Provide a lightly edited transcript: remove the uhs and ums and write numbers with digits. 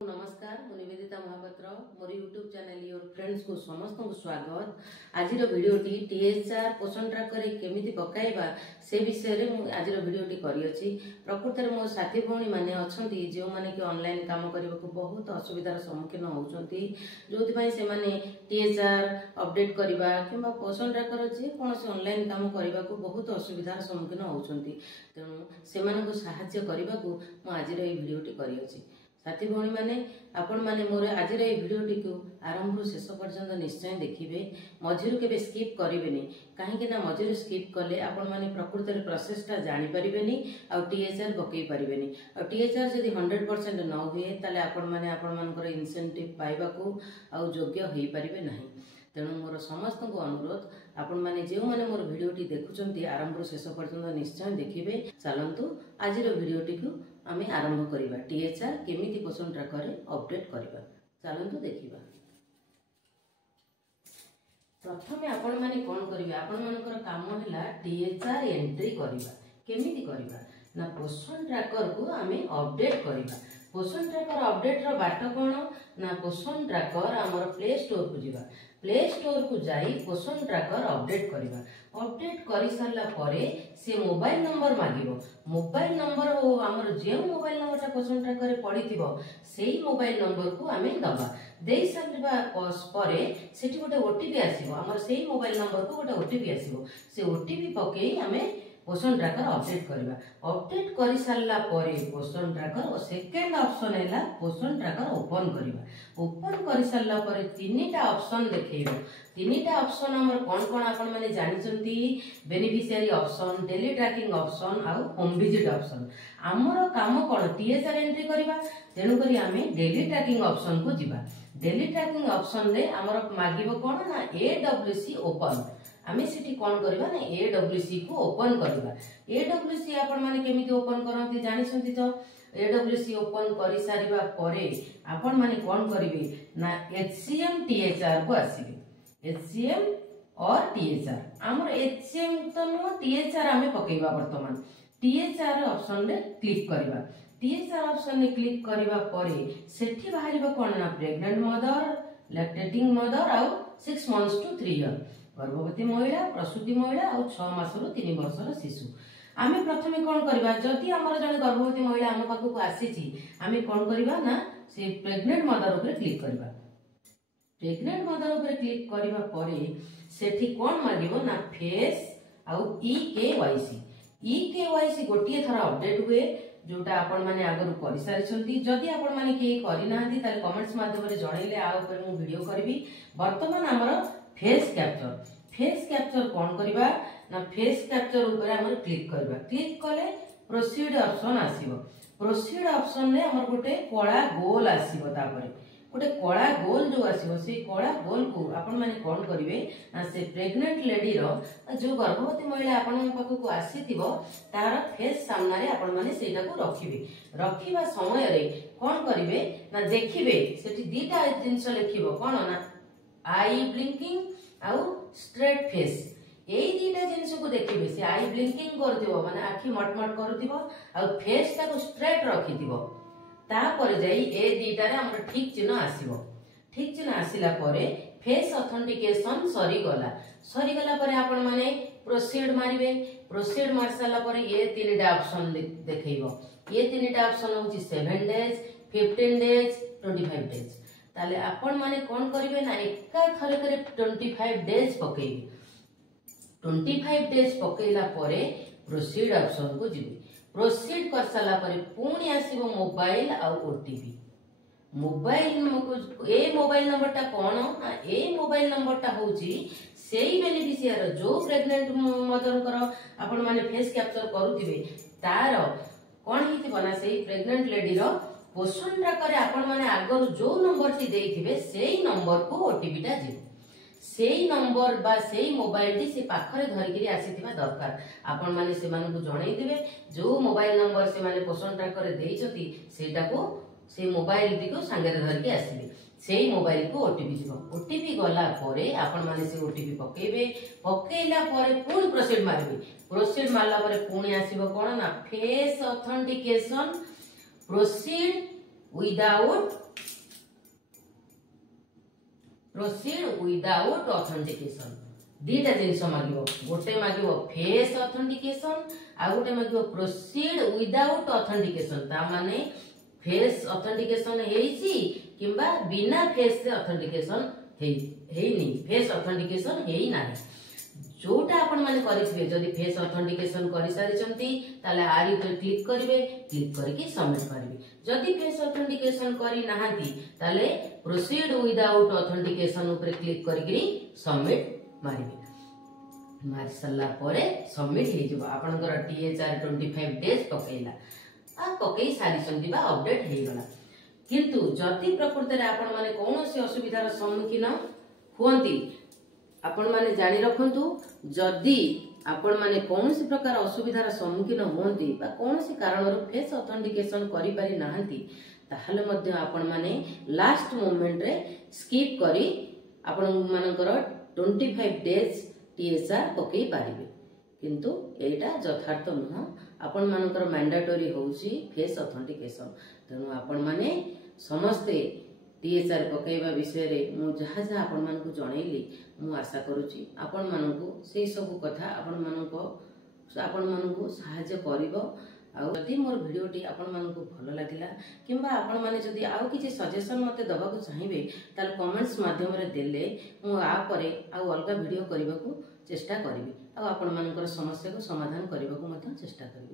नमस्कार मु निवेदिता महापात्र मोर YouTube channel your friends को समस्त को स्वागत। आज भिडियोटी टीएचआर पोषण ट्रैकर केमिति पकाइबा से विषय रे मु आज भिडियोटी करी अछि। प्रकृत रे मो साथी भौणी माने अछंती जो माने कि ऑनलाइन काम करबा को बहुत असुविधार सम्मुखीन होउछंती, जोथि पई से माने टीएचआर अपडेट करबा किबा पोषण ट्रैकर जे कोनोसी ऑनलाइन काम करबा को बहुत असुविधार सम्मुखीन होउछंती। तेनु से माने को सहायता करबा को मु आज रे भिडियोटी करी अछि। साथी भौणी माने आपण माने मोर आज रे भिडियोटी को आरंभ शेष पर्यंत निश्चय देखिबे, मझिरु केबे स्किप करिवेनी। काहेकि ना मझिरु स्किप कले आपण माने प्रकृत रे प्रोसेसटा जानि परिबेनी आ टीएचआर पकई परिबेनी। आ टीएचआर जदी 100% न हुए ताले आपण माने आपण मानकर इंसेंटिव पाइबा को आ योग्य होई परिबे नाही। तेणु मोर समस्त को अनुरोध आपण माने जे माने मोर भिडियोटी देखुचंती आरंभ शेष पर्यंत निश्चय देखिबे। चलंतु आज रो भिडियोटी को आमे आरंभ करिबा। टीएचआर केमिति पोषण ट्रैकर अपडेट करिबा चलंतु देखिबा। प्रथमे आपण माने कोन करिबा, आपण मानकर काम हैला टीएचआर एंट्री करिबा। केमिति करिबा ना पोषण ट्रैकर को आमे अपडेट करिबा। पोषण ट्रैकर अपडेट रो बाट कोन ना पोषण ट्रैकर हमर प्ले स्टोर को जिबा। प्ले स्टोर को जाई पोषण ट्रैकर अपडेट करिबा। अपडेट करि सारला परे से मोबाइल नंबर मागिबो। मोबाइल नंबर ओ हमर जे मोबाइल नंबरटा पोषण ट्रैकर पडिथिबो सेही मोबाइल नंबर को आमे दबा। देई सारबा परे सेठी गोटे ओटीपी आसीबो। हमर सेही मोबाइल नंबर को गोटे ओटीपी आसीबो। से ओटीपी पकेई आमे पोषण ट्रैकर अपडेट करिबा। अपडेट करि सारला परे पोषण ट्रैकर और सेकंड ऑप्शन हैला पोषण ट्रैकर ओपन करिबा। ओपन करि सारला परे तीनटा ऑप्शन देखैबो। तीनटा ऑप्शन हमर कोन आपण माने जानिचंती, beneficiary option, daily tracking option आ होम विजिट ऑप्शन। हमर काम कोन टीएचआर एंट्री करिबा, तेनु करी आमे डेली ट्रैकिंग ऑप्शन को जिबा। डेली ट्रैकिंग ऑप्शन रे हमर मागिबो कोन ना एडब्ल्यूसी ओपन। आमे सिटी कोन करबा ना एडब्ल्यूसी को ओपन करबा। एडब्ल्यूसी आपण माने केमिति ओपन करंती जानिसंती तो। एडब्ल्यूसी ओपन करि सारिबा परे आपण माने कोन करिवे ना एचसीएम टीएचआर को आसीबे। एचसीएम और टीएचआर हमर एचसीएम तो नो टीएचआर आमे पकेइबा। वर्तमान टीएचआर ऑप्शन रे क्लिक करबा। टीएचआर ऑप्शन रे क्लिक करबा परे सेठी बाहरिबा कोन ना प्रेग्नेंट मदर, लैक्टेटिंग मदर आ 6 मंथ्स टू 3 इयर, गर्भवती महिला, प्रसूति महिला और 6 मास रु 3 वर्षर शिशु। आमे प्रथमे कोन करबा, जदि हमर जने गर्भवती महिला हम पाखु को आसीची आमे कोन करबा ना से प्रेग्नेंट मदर ऊपर क्लिक करबा। प्रेग्नेंट मदर ऊपर क्लिक करबा परे सेठी कोन मागिबो ना फेस आउ ईकेवाईसी। ईकेवाईसी गोटिए थरा अपडेट हुए जोटा आपण माने आगरु करि सारिछंती। जदि आपण माने के करि नाहंती ताले कमेंट्स माध्यम रे जणाइले आ ऊपर मु वीडियो करबी। वर्तमान हमर फेस कैप्चर कोन करबा ना फेस कैप्चर ऊपर हमर क्लिक करबा। क्लिक कले प्रोसीड ऑप्शन आसीबो। प्रोसीड ऑप्शन रे हमर गोटे कोळा गोल आसीबो। तापरे गोटे कोळा गोल जो आसीबो से कोळा गोल को आपण माने कोन करिवे ना से प्रेग्नेंट लेडी रो जो गर्भवती महिला आपण पाखु को आसीतिबो तार फेस सामना रे आपण माने सेटा को रखिबे। रखिबा समय रे कोन करिवे ना देखिबे सेठी दीटा जिंस लिखिबो कोन ना आई ब्लिंकिंग आउ स्ट्रेट फेस। एई दीटा जिंस को देखिबे से आई ब्लिंकिंग करदिबो माने आखि मटमट करदिबो आ फेस ताको स्ट्रेट रखिदिबो। ता पर जाई ए दीटा रे हमर ठीक चिन्ह आसीबो। ठीक चिन्ह आसिला परे फेस ऑथेंटिकेशन सरी गला परे आपण माने प्रोसीड मारिबे। प्रोसीड मार साला परे ये तीनटा ऑप्शन देखैबो। ये तीनटा ऑप्शन होची 7 डेज, 15 डेज, 25 डेज। ताले आपण माने कोन करिवे ना एका थरे करे 25 डेज पकेइबे। 25 डेज पकेइला परे प्रोसीड ऑप्शन को जिबे। प्रोसीड कर साला परे पुणी आसीबो मोबाइल आ ओटीपी। मोबाइल नंबरटा कोन ना ए मोबाइल नंबरटा होची सेही बेनिफिशियर जो प्रेग्नेंट मदर कर आपण माने फेस कैप्चर करूथिबे तार कोन हितिबो ना सेही प्रेग्नेंट लेडी रो पोषण ट्रैकर आपण माने आगर जो नंबर टी देइथिबे सेही नंबर को ओटीपी टा जिबो। सेही नंबर बा सेही मोबाइल टी से पाखरे धरिकरी आसीथिबा दरकार। आपण माने से माने को जणाई दिबे जो मोबाइल नंबर से माने पोषण ट्रैकर देइचती सेटा को से मोबाइल टी को संगे धरिकरी आसीबे। सेही मोबाइल को ओटीपी जिवो। ओटीपी गला परे आपण माने से ओटीपी पकेबे। पकेइला परे पुणी प्रोसीड मारबे। प्रोसीड मारला परे पुणी आसीबो कोन ना face authentication proceed without authentication दीटा जिनस मागिबो गोटे मागिबो फेस ऑथेंटिकेशन आ गोटे मागिबो प्रोसीड विदाउट ऑथेंटिकेशन ता माने फेस ऑथेंटिकेशन हेइची किंबा बिना फेस से ऑथेंटिकेशन हेइनी फेस ऑथेंटिकेशन हेइ नाही जोटा आपण माने करिथिबे जदि फेस ऑथेंटिकेशन करि सारिचंती ताले आर ऊपर क्लिक करिवे क्लिक करके सबमिट करिवे जदि फेस ऑथेंटिकेशन करि नाहांती ताले प्रोसीड विदाउट ऑथेंटिकेशन ऊपर क्लिक करके सबमिट मारिवे मारि सल्ला परे सबमिट हे जबो आपनकर THR 25 डेज पकेइला आ पकेइ सारिचंती बा अपडेट हे गला किंतु जदि प्रकृति रे आपण माने कोनोसी असुविधार सम्मुखीन होंती आपण माने जानि रखंतु जदि आपण माने कोनोसी प्रकार असुविधार सम्मुखीन होंती बा कोनोसी कारणरो फेस ऑथेंटिकेशन करि पारि नाहंती ताहले मध्ये आपण माने लास्ट मोमेंट रे स्किप करी आपण मानकर 25 डेज THR पकेइ पारिबे किंतु एटा यथार्थ नुह आपण मानकर मैंडेटरी होउची फेस ऑथेंटिकेशन तेनु आपण माने समस्ते THR पकेइबा विषय रे मु जहा जहा आपण मानकु जणैली मु आशा करूची आपण मानकु सेही सब कथा आपण मानकु सहाय्य करिवो आ जदि मोर भिडियोटी आपण मानकु भलो लागिला किंबा आपण माने जदि आउ किछि सजेशन मते दबाकु चाहिबे ताल कमेंट्स माध्यम रे देले मु आ परे आ अलगा भिडियो करबाकू चेष्टा करिवि आ आपण मानकर समस्या को समाधान करबाकू मते चेष्टा करिवि।